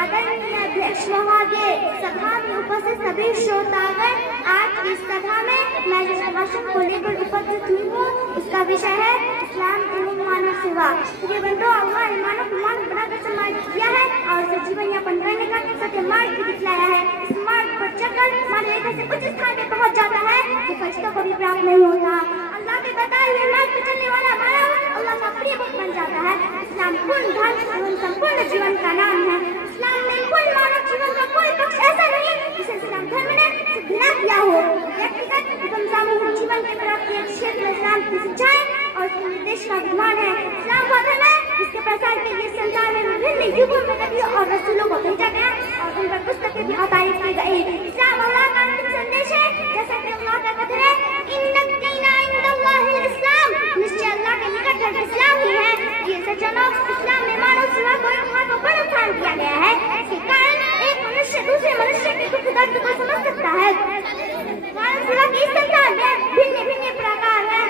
आदरणीय अध्यक्ष महोदय, सभा में उपस्थित सभी श्रोतागण, आज इस सभा में मैं जिस भाषण को लेकर उपस्थित हुई हूँ उसका विषय है इस्लाम एवं मानव सेवा। ये बंदो अल्लाह ने मानव को मानव बनाकर सम्मानित किया है और उसे जीवन यापन करने का सत्य मार्ग भी दिखलाया है। इस मार्ग पर चलकर मानव एक ऐसे उच्च स्थान में पहुँच जाता है जो फरिश्तों को भी प्राप्त नहीं होता। अल्लाह के बताए हुए मार्ग पर चलने वाला मानव अल्लाह का प्रिय भक्त बन जाता है। इस्लाम पूर्ण धर्म एवं संपूर्ण जीवन का नाम है। इस्लाम में कोई मानव जीवन का कोई पक्ष ऐसा नहीं जिसे इस्लाम धर्म ने घृणा किया हो। व्यक्तिगत एवं सामूहिक जीवन के प्रत्येक क्षेत्र में इस्लाम की शिक्षाएं और उसके निर्देश का विद्वान है। इस्लाम वो धर्म है जिसके प्रसार के लिए संसार में विभिन्न युगों में नबियों और रसूलों को भेजा गया और उन पर पुस्तकें भी अवतारित की गई। इस्लाम अल्लाह का अंतिम संदेश है, जैसा कि अल्लाह का कथन है, इन्ना दीना इंदल्लाहिल इस्लाम, निश्चय अल्लाह के निकट धर्म इस्लाम ही है। ये सज्जनों, इस्लाम में मानव सेवा को एक महत्वपूर्ण स्थान दिया गया है। इसके कारण एक मनुष्य दूसरे मनुष्य के दुख दर्द को समझ सकता है। मानव सेवा की संसार में भिन्न भिन्न प्रकार है।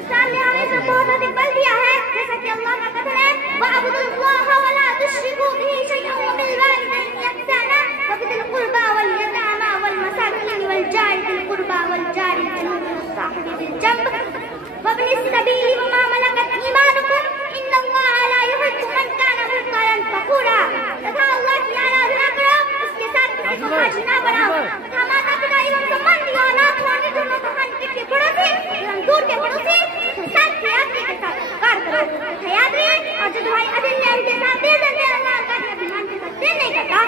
इस्लाम ने हमें सब बहुत अधिक बल दिया है, जैसा कि अल्लाह का कथन है, वअब्दुल्लाह वला तुश्रिकू बिही शैअन वबिलवालिदैनि इहसाना वबिदिल कुर्बा वल यतामा वल मसाकीन वल जारि दिल कुर्बा वल जारि जुनुबि वस्साहिबि बिल जंब वब्नि सबील वमा मलकत ईमानुकुम इन्नल्लाह ला युहिब्बु मन काना मुख्तालन फखूरा। तथा अल्लाह की आराधना करो, उसके साथ किसी को साझी न बनाओ तथा माता पिता एवं संबंधियों, अनाथ वाले दोनों महान के पड़ोसी एवं दूर के पड़ोसी साथ यात्री के साथ कार्य करो तथा याद रहे और जो भाई अजन्य उनके साथ दे देते अल्लाह का अभिमान के साथ दे नहीं करता।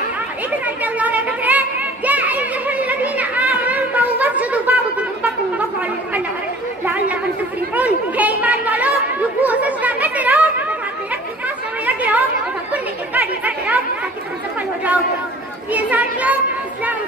एक साथ अल्लाह का कहते हैं, या अय्युहल्लज़ीना आमनु वस्जुदू वअबुदू वफ़अलू लअल्लकुम तुफ़्लिहून। हे ईमान वालों, रुकू और सजदा करते रहो तथा अपने रब की आश्रय में लगे रहो तथा पुण्य के कार्य करते रहो ताकि तुम सफल हो जाओ। ये साथियों, इस्लाम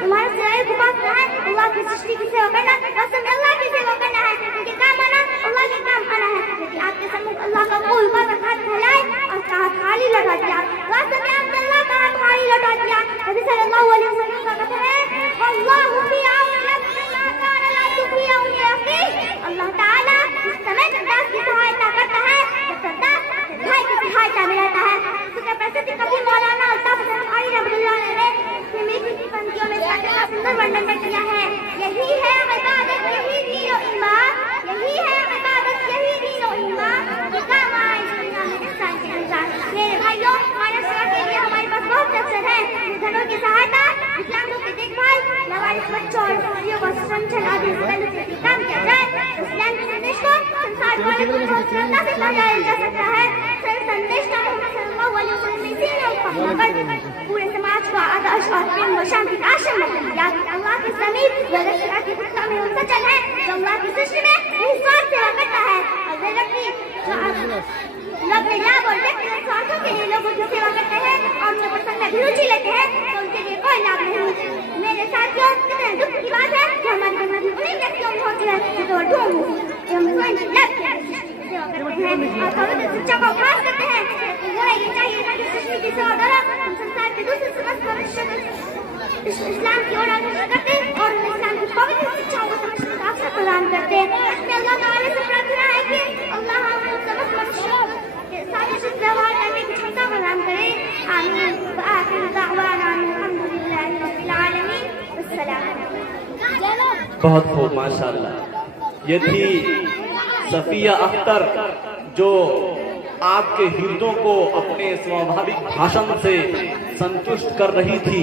हमारा सिराए की बात है। अल्लाह की सृष्टि की सेवा करना, वास्तव में अल्लाह की सेवा करना है। उनके काम आना, अल्लाह के काम आना है। यदि आपके सम्मुख अल्लाह का कोई हाथ फैलाए और हाथ खाली लौटा दिया, वास्तव में आपने अल्लाह का हाथ खाली लौटा दिया। नबी सल्लल्लाहु अलैहि वसल्लम का कहना है, अल्लाहु फी औनि अब्दी मा कान अल-अब्दु फी औनि अखीह। अल्लाह ताला उस समय दास की सहायता करता है जब दास भाई की सहायता में रहता है। इसका प्रसिद्ध कवि मौलाना अल्ताफ ज़फ़ारी रहमतुल्लाह अलैह ने अपनी मीठी पंक्तियों में इसका सुंदर वर्णन किया है। यही है इबादत, यही दीन और ईमान, यही है इबादत, यही दीन और ईमान, ये काम आए दुनिया में इंसान के अंदर। मेरे भाइयों, मानव सेवा के लिए हमारे पास बहुत अवसर है। धनों की सहायता, विकलांगों की देखभाल, लावारिस बच्चों और स्त्रियों को संरक्षण आदि पहलू से काम किया जाए। इस्लाम के संदेश को संसार वाले को बहुत सरलता से पहुंचाया जा सकता है। संदेश का मोहम्मद सल्लल्लाहु अलैहि वसल्लम ने इसीलिए पूरे समाज को आदर्श और प्रेम व शांति का आश्रम बना दिया। अल्लाह के समीप व्यवस्था की सत्ता में सचल है जो अल्लाह की सृष्टि में निस्वार्थ सेवा करता है और वे अपने लाभ और व्यक्तिगत स्वार्थों के लिए लोगों की सेवा करते हैं और उनके प्रसंग में रुचि लेते हैं तो उनके लिए कोई लाभ नहीं। मेरे साथियों, कितने दुख की बात है कि हमारी जन्मत उन्हीं व्यक्तियों में होती है जो ढूंढ एवं स्वयं सेवा करते हैं और पवित्र शिक्षा को खास करते हैं। ये चाहिए कि सृष्टि की सेवा द्वारा हम संसार के दूसरे समस्त मनुष्य इस्लाम की ओर आकर्षित करते और इस्लाम की पवित्र शिक्षाओं को समझने का अवसर प्रदान करते हैं। अल्लाह ताला से प्रार्थना है कि अल्लाह हम समस्त मनुष्यों के साथ उचित व्यवहार करने की क्षमता प्रदान करे। आमीन। व आखिर दावाना अल्हम्दुलिल्लाहि रब्बिल आलमीन। अस्सलाम वालेकुम। बहुत खूब, माशाअल्लाह। ये थी सफिया अख्तर जो आपके हृदयों को अपने स्वाभाविक भाषण से संतुष्ट कर रही थी।